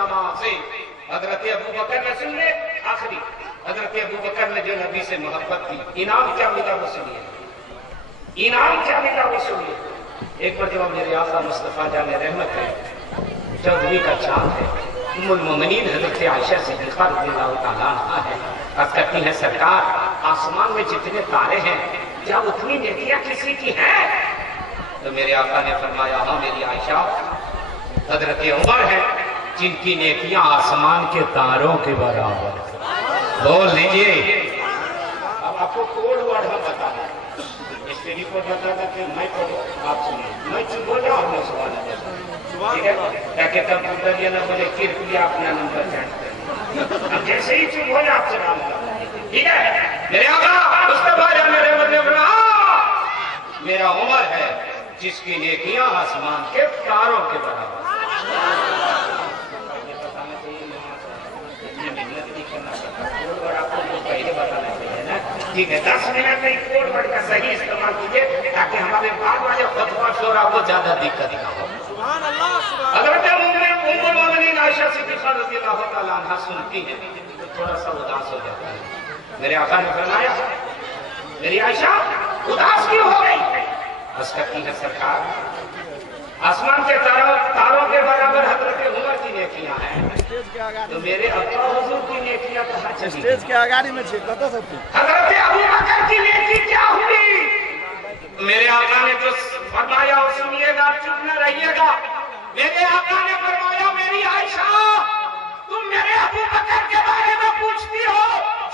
علماء سے حضرت ابو بکر نے سن لے آخری حضرت ابو بکر نے جو نبی سے محبت کی انعام کیا ملا وہ سنیے انعام کیا ملا وہ سنیے ایک مرتبہ میرے آقا مصطفیٰ جان رحمت ہے 14ویں کا چاند ہے ام المومنین حضرت عائشہ صدیقہ رضی اللہ تعالیٰ عنہا ہے عرض کرتی ہیں سرکار آسمان میں جتنے تارے ہیں کیا اتنی نیکیاں کسی کی ہیں تو میرے آقا نے فرمایا ہاں میری عائشہ حضرت عمر ہے جن کی نیکیاں آسمان کے تاروں کے برابر بول لیجئے اب آپ کو کوڈ ورڈ ہم بتا دیں اس کے بھی کوڈ بتا دیں کہ میں کوڈ آپ سنیں میں چپ ہو جاؤں اپنا سوال ہے ٹھیک ہے تاکہ تب پتر یہ نہ بولے کرپیا اپنا نمبر جانتے ہیں اب جیسے ہی چپ ہو جاؤ آپ سلام ٹھیک ہے میرے آقا مصطفیٰ جان رحمت نے فرمایا میرا عمر ہے جس کی نیکیاں آسمان کے تاروں کے برابر ٹھیک ہے 10 منٹ میں کوڈ ورڈ کا صحیح استعمال کیجئے تاکہ ہمارے بعد والے خطبہ شورا کو زیادہ دقت نہ ہو حضرت ام المومنین عائشہ صدیقہ رضی اللہ تعالیٰ عنہا سنتی ہیں تو تھوڑا سا اداس ہو جاتا ہے میرے آقا نے فرمایا میری عائشہ اداس کیوں ہو گئی بس کرتی ہے سرکار آسمان کے تاروں کے برابر حضرت عمر کی نیکیاں ہیں تو میرے ابا حضور کی نیکیاں کہاں چلی اسٹیج کے آگاڑی میں چھیک بتا سب کو حضرت ابو بکر کی نیکی کیا ہوئی میرے آقا نے جو فرمایا وہ سنیے گا چپ نہ رہیے گا میرے آقا نے فرمایا میری عائشہ تم میرے ابو بکر کے بارے میں پوچھتی ہو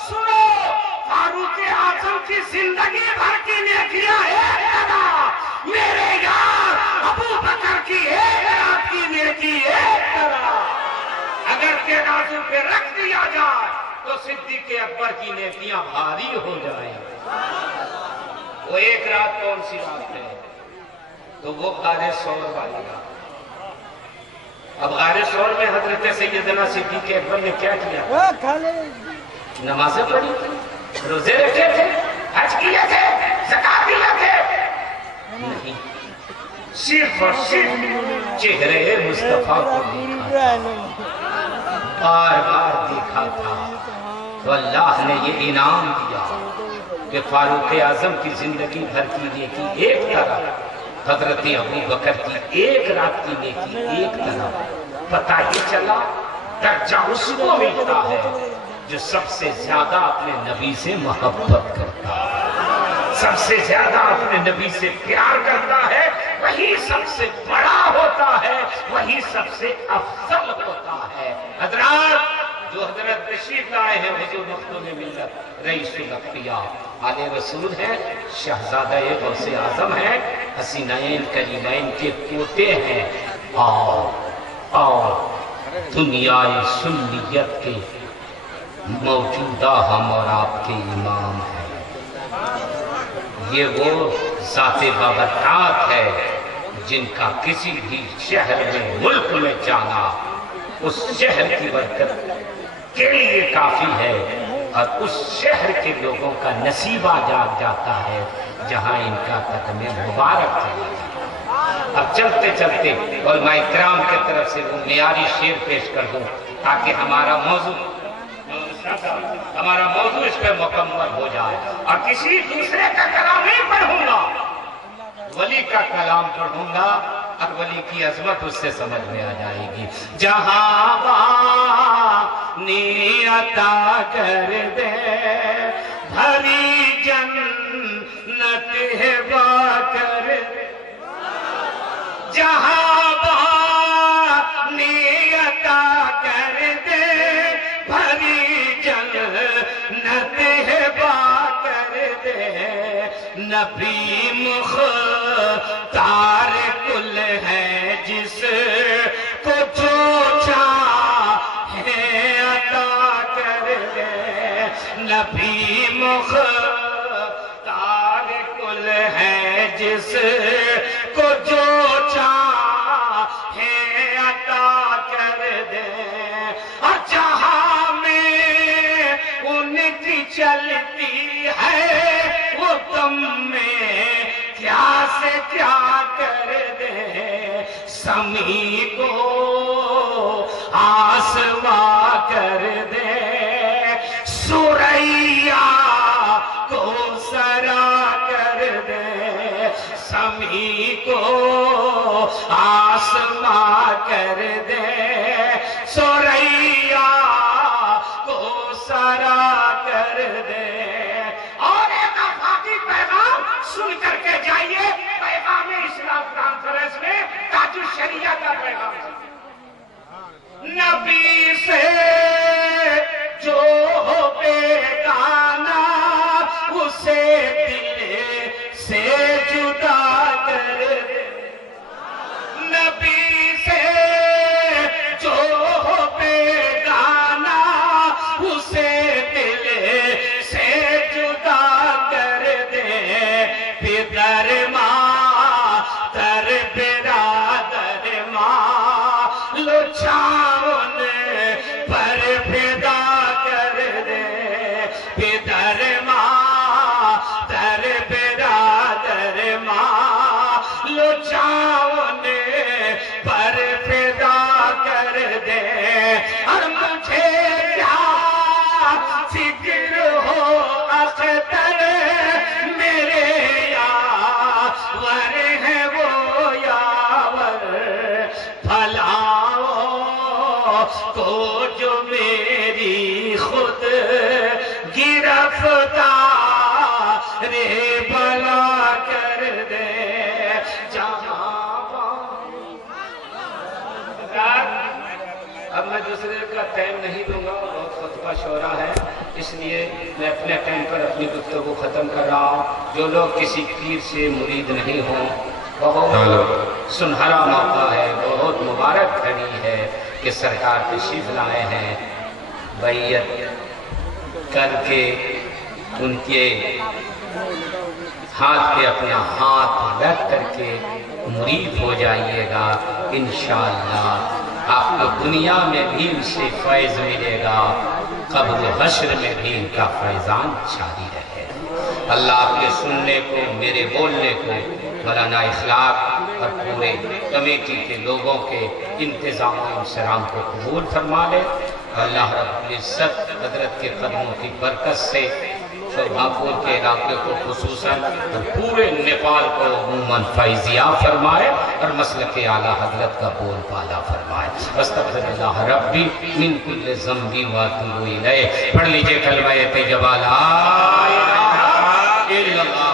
سنو فاروق اعظم کی زندگی بھر کی نیکیاں ایک طرح میرے یار ابو بکر کی ایک رات کی نیکی ایک طرح اگر ترازو پہ رکھ دیا جائے تو صدیق اکبر کی نیکیاں بھاری ہو جائیں وہ ایک رات کون سی رات ہے تو وہ غار ثور والی رات اب غار ثور میں حضرت سیدنا صدیق اکبر نے کیا کیا نمازیں پڑھی تھی روزے رکھے تھے حج کیے تھے زکات دیے تھے نہیں صرف اور صرف چہرے مصطفیٰ کو دیکھا بار بار دیکھا تھا تو اللہ نے یہ انعام دیا کہ فاروق اعظم کی زندگی بھر کی نیکی ایک طرح حضرت ابو بکر کی ایک رات کی نیکی ایک طرح پتہ یہ چلا درجہ اس کو ملتا ہے جو سب سے زیادہ اپنے نبی سے محبت کرتا ہے سب سے زیادہ اپنے نبی سے پیار کرتا ہے وہی سب سے بڑا ہوتا ہے وہی سب سے افضل ہوتا ہے حضرات جو حضرت تشریف لائے ہیں حضور مختوم ملت رئیس الانبیاء آل رسول ہیں شہزادہ غوث اعظم ہیں حسینین کریمین کے پوتے ہیں اور دنیا سنیت کے موجودہ ہم اور آپ کے امام ہیں یہ وہ ذات بابرکات ہے جن کا کسی بھی شہر میں ملک میں جانا اس شہر کی برکت کے لیے کافی ہے اور اس شہر کے لوگوں کا نصیبہ جاگ جاتا ہے جہاں ان کا قدم مبارک چلا جاتا ہے اب چلتے چلتے علماء اکرام کی طرف سے وہ معیاری شعر پیش کر دوں تاکہ ہمارا موضوع اس پہ مکمل ہو جائے اور کسی دوسرے کا کلام نہیں پڑھوں گا ولی کا کلام پڑھوں گا اور ولی کی عظمت اس سے سمجھ میں آ جائے گی جہاں بانی عطا کر دے بھری جنت ہے با کر دے جہاں بانی عطا کر دے بھری جنت ہے با کر دے نبی مختار کل ہے جس کو جو چاہے عطا کر دے نبی مختار کل ہے جس کو جو چاہے عطا کر دے اور جہاں میں ان کی چلتی ہے وہ تم میں کیا سے کیا کر دے سمی کو آسماں کر دے سوریا کو سرا کر دے سمی کو آسماں کر دے سوریا کو سرا کر دے اور ایک آفاقی پیغام سن کر کے جائیے پیغام اسلام کانفرنس میں تاج الشریعہ کا پیغام نبی سے جو بیگانہ اسے دل سے جدا کر دے نبی سے جو بیگانہ اسے دل سے جدا کر دے پدر ماں در برادر ماں لچاؤن پر فدا کر دے پدر ماں در برادر ماں لچاؤن پر فدا کر دے اور مجھے کیا فکر ہو اختر میرے یاور ہے وہ یاور پھلاؤ تو جو میری خود گرفتار بلا کر دے جہاں اب میں دوسرے کا ٹائم نہیں دوں گا بہت خطبہ شعرا ہے اس لیے میں اپنے ٹائم پر اپنی گفتگو ختم کر رہا ہوں جو لوگ کسی پیر سے مرید نہیں ہوں بہت سنہرا موقع ہے بہت مبارک گھڑی ہے کہ سرکار تشریف لائے ہیں بیعت کر کے ان کے ہاتھ پہ اپنا ہاتھ رکھ کر کے مرید ہو جائیے گا انشاءاللہ آپ کو دنیا میں بھی اسے فیض ملے گا قبر و حشر میں بھی ان کا فیضان جاری رہے اللہ آپ کے سننے کو میرے بولنے کو مولانا اخلاق اور پورے کمیٹی کے لوگوں کے انتظام و انصرام کو قبول فرما لے اللہ رب العزت حضرت کے قدموں کی برکت سے شوبھاپور کے علاقے کو خصوصاً اور پورے نیپال کو عموماً فیضیاب فرمائے اور مسلک اعلیٰ حضرت کا بول بالا فرمائے استغفر اللہ ربی من کل ذنبی واتوب الیہ پڑھ لیجئے کلمہ طیبہ لا الہ الا اللہ